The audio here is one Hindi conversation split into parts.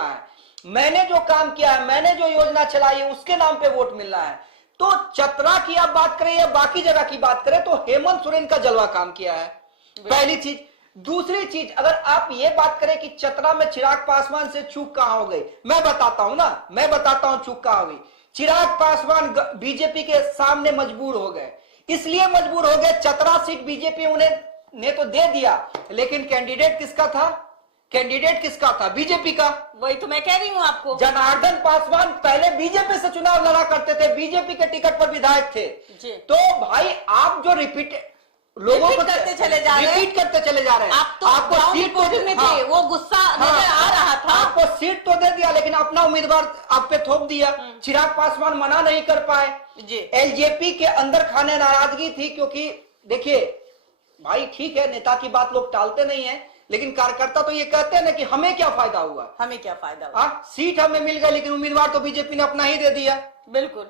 मिलना है, मैंने जो काम किया है, मैंने जो योजना चलाई है उसके नाम पे वोट मिलना है। तो चतरा की आप बात करें या बाकी जगह की बात करें तो हेमंत सोरेन का जलवा काम किया है, पहली चीज। दूसरी चीज, अगर आप ये बात करें कि चतरा में चिराग पासवान से चूक कहां हो गई, मैं बताता हूं ना, मैं बताता हूं चूक कहां हो गई। चिराग पासवान बीजेपी के सामने मजबूर हो गए, इसलिए मजबूर हो गए, चतरा सीट बीजेपी उन्हें ने तो दे दिया, लेकिन कैंडिडेट किसका था? कैंडिडेट किसका था? बीजेपी का। वही तो मैं कह रही हूँ आपको। जनार्दन पासवान पहले बीजेपी से चुनाव लड़ा करते थे, बीजेपी के टिकट पर विधायक थे जी। तो भाई आप जो रिपीट लोगों को करते चले जा रहे हैं, रिपीट करते चले जा रहे हैं। आप तो आपको सीट तो में थे, वो गुस्सा नजर आ रहा था। आपको सीट तो दे दिया, लेकिन अपना उम्मीदवार आप पे थोप दिया। चिराग पासवान मना नहीं कर पाए जी। एलजेपी के अंदर खाने नाराजगी थी, क्योंकि देखिए भाई ठीक है, नेता की बात लोग टालते नहीं है, लेकिन कार्यकर्ता तो ये कहते हैं ना कि हमें क्या फायदा हुआ, हमें क्या फायदा हुआ, सीट हमें मिल गई, लेकिन उम्मीदवार तो बीजेपी ने अपना ही दे दिया। बिल्कुल।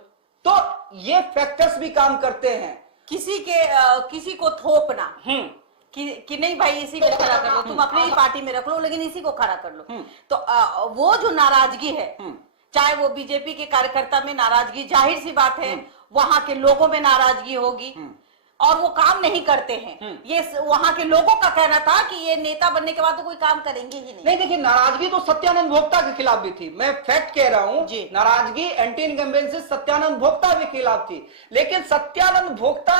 तो ये फैक्टर्स भी काम करते हैं, किसी को थोपना कि नहीं भाई इसी को खड़ा कर लो, तुम अपनी ही पार्टी में रख लो, लेकिन इसी को खड़ा कर लो। तो वो जो नाराजगी है, चाहे वो बीजेपी के कार्यकर्ता में नाराजगी, जाहिर सी बात है वहां के लोगों में नाराजगी होगी, और वो काम नहीं करते हैं। ये वहां के लोगों का कहना था कि ये नेता बनने के बाद तो कोई काम करेंगे ही नहीं। देखिए नाराजगी तो सत्यानंद भोक्ता के खिलाफ भी थी, मैं फैक्ट कह रहा हूं, नाराजगी एंटी इनकम्बेंसी सत्यानंद भोक्ता के खिलाफ थी, लेकिन सत्यानंद भोक्ता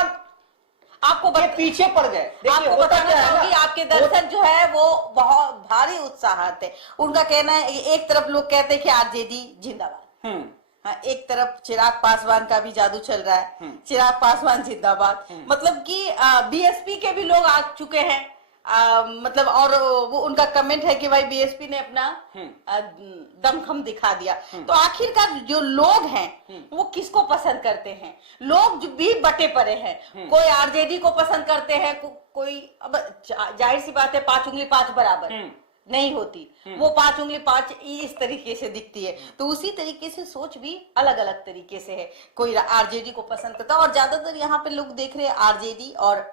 आपको पीछे पड़ गए। आपको बताना चाहूंगी, आपके दर्शक जो है वो बहुत भारी उत्साहित है। उनका कहना है, एक तरफ लोग कहते हैं कि आरजेडी जिंदाबाद, हाँ, एक तरफ चिराग पासवान का भी जादू चल रहा है, चिराग पासवान जिंदाबाद, मतलब कि बीएसपी के भी लोग आ चुके हैं, मतलब, और वो उनका कमेंट है कि भाई बीएसपी ने अपना दमखम दिखा दिया। तो आखिरकार जो लोग हैं वो किसको पसंद करते हैं? लोग जो भी बटे पड़े हैं, कोई आरजेडी को पसंद करते हैं, कोई, अब जाहिर सी बात है 5 उंगली 5 बराबर नहीं होती, वो 5 उंगली 5 इस तरीके से दिखती है। तो उसी तरीके से सोच भी अलग अलग तरीके से है, कोई आरजेडी को पसंद करता है, और ज्यादातर यहाँ पे लोग देख रहे हैं आरजेडी और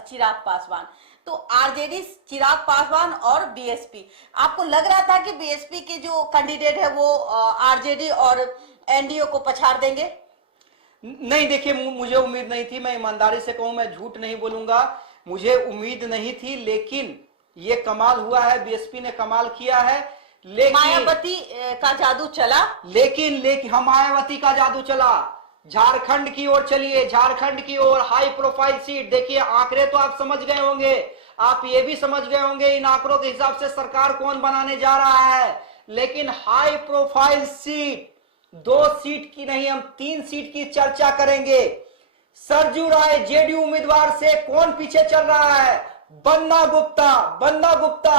चिराग पासवान। तो आरजेडी, चिराग पासवान और बीएसपी, आपको लग रहा था कि बीएसपी के जो कैंडिडेट है वो आरजेडी और एनडीए को पछाड़ देंगे? नहीं, देखिए मुझे उम्मीद नहीं थी, मैं ईमानदारी से कहूं, मैं झूठ नहीं बोलूंगा, मुझे उम्मीद नहीं थी, लेकिन ये कमाल हुआ है, बीएसपी ने कमाल किया है। लेकिन मायावती का जादू चला, लेकिन हाँ, मायावती का जादू चला। झारखंड की ओर चलिए, झारखंड की ओर हाई प्रोफाइल सीट, देखिए आंकड़े तो आप समझ गए होंगे, आप ये भी समझ गए होंगे इन आंकड़ों के हिसाब से सरकार कौन बनाने जा रहा है, लेकिन हाई प्रोफाइल सीट, 2 सीट की नहीं, हम 3 सीट की चर्चा करेंगे। सरजू राय जेडीयू उम्मीदवार से कौन पीछे चल रहा है? बन्ना गुप्ता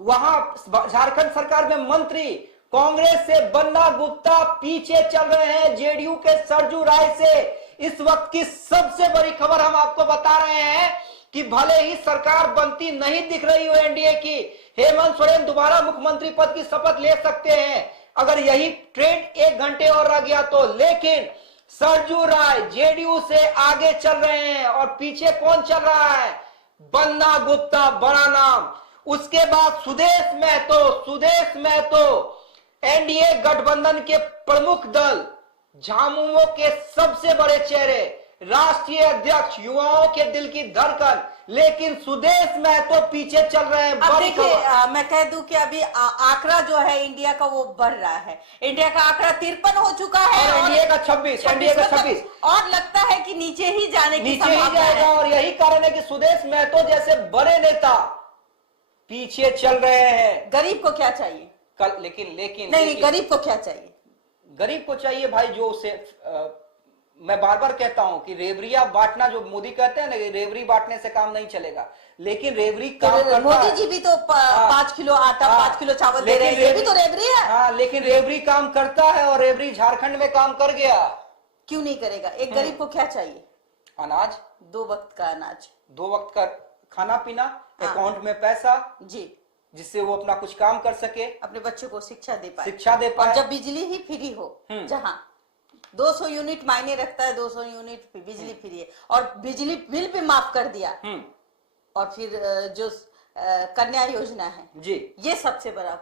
वहां झारखंड सरकार में मंत्री, कांग्रेस से बन्ना गुप्ता पीछे चल रहे हैं जेडीयू के सरजू राय से। इस वक्त की सबसे बड़ी खबर हम आपको बता रहे हैं कि भले ही सरकार बनती नहीं दिख रही हो एनडीए की, हेमंत सोरेन दोबारा मुख्यमंत्री पद की शपथ ले सकते हैं अगर यही ट्रेंड 1 घंटे और रह गया तो, लेकिन सरजू राय जेडीयू से आगे चल रहे हैं, और पीछे कौन चल रहा है? बन्ना गुप्ता, बड़ा नाम। उसके बाद सुदेश महतो एनडीए गठबंधन के प्रमुख दल, झामुमो के सबसे बड़े चेहरे, राष्ट्रीय अध्यक्ष, युवाओं के दिल की धड़कन, लेकिन सुदेश महतो पीछे चल रहे हैं। अब देखिए, मैं कह दूं कि अभी आंकड़ा जो है इंडिया का वो बढ़ रहा है, इंडिया का आंकड़ा 53 हो चुका है, और एनडीए का 26, और लगता है कि नीचे ही जाने की नीचे ही जाएगा, और यही कारण है कि सुदेश महतो जैसे बड़े नेता पीछे चल रहे हैं। गरीब को क्या चाहिए? लेकिन नहीं, गरीब को क्या चाहिए? गरीब को चाहिए भाई जो उसे, मैं बार बार कहता हूं कि रेवड़िया बांटना, जो मोदी कहते हैं ना कि रेवड़ी बांटने से काम नहीं चलेगा, लेकिन रेवड़ी काम करता है। मोदी जी भी तो 5 किलो आटा, 5 किलो चावल दे रहे हैं, ये भी तो रेवड़ी है। हाँ, लेकिन रेवड़ी काम करता है, और रेवड़ी झारखंड में काम कर गया। क्यों नहीं करेगा? एक गरीब को क्या चाहिए? अनाज, 2 वक्त का अनाज, 2 वक्त का खाना पीना, अकाउंट में पैसा, जी, जिससे वो अपना कुछ काम कर सके, अपने बच्चों को शिक्षा दे पाए, और जब बिजली ही फ्री हो, जहां 200 यूनिट मायने रखता है, 200 यूनिट बिजली फ्री है, और बिजली बिल भी माफ कर दिया, और फिर जो कन्या योजना है जी, ये सबसे बड़ा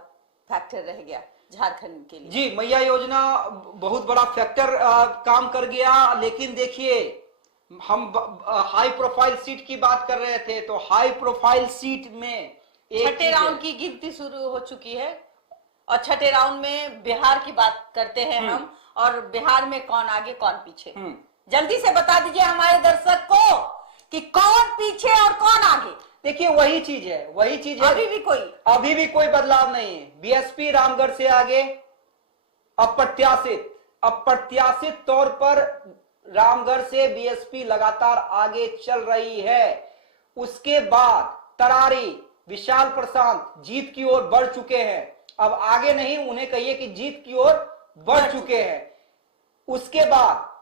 फैक्टर रह गया झारखंड के लिए। जी, मैया योजना बहुत बड़ा फैक्टर काम कर गया। लेकिन देखिए, हम हाई प्रोफाइल सीट की बात कर रहे थे, तो हाई प्रोफाइल सीट में छठे राउंड की गिनती शुरू हो चुकी है और छठे राउंड में बिहार की बात करते हैं हम, और बिहार में कौन आगे कौन पीछे। जल्दी से बता दीजिए हमारे दर्शक को कि कौन पीछे और कौन आगे। देखिए, वही चीज है, वही चीज है। अभी भी कोई बदलाव नहीं है। बीएसपी रामगढ़ से आगे, अप्रत्याशित तौर पर रामगढ़ से बीएसपी लगातार आगे चल रही है। उसके बाद तरारी, विशाल प्रशांत जीत की ओर बढ़ चुके हैं। अब आगे नहीं, उन्हें कहिए कि जीत की ओर बढ़ चुके हैं। उसके बाद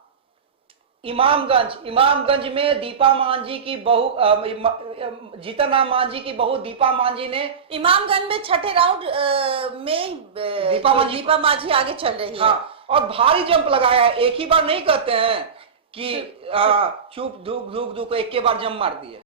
इमामगंज में दीपा मांझी की बहू, जीतन मांझी की बहू दीपा मांझी ने, इमामगंज में छठे राउंड में दीपा मांझी आगे चल रही है। हाँ, और भारी जंप लगाया है। एक ही बार नहीं कहते हैं कि चुप धूक धूक धूक, एक के बार जंप मार दिए।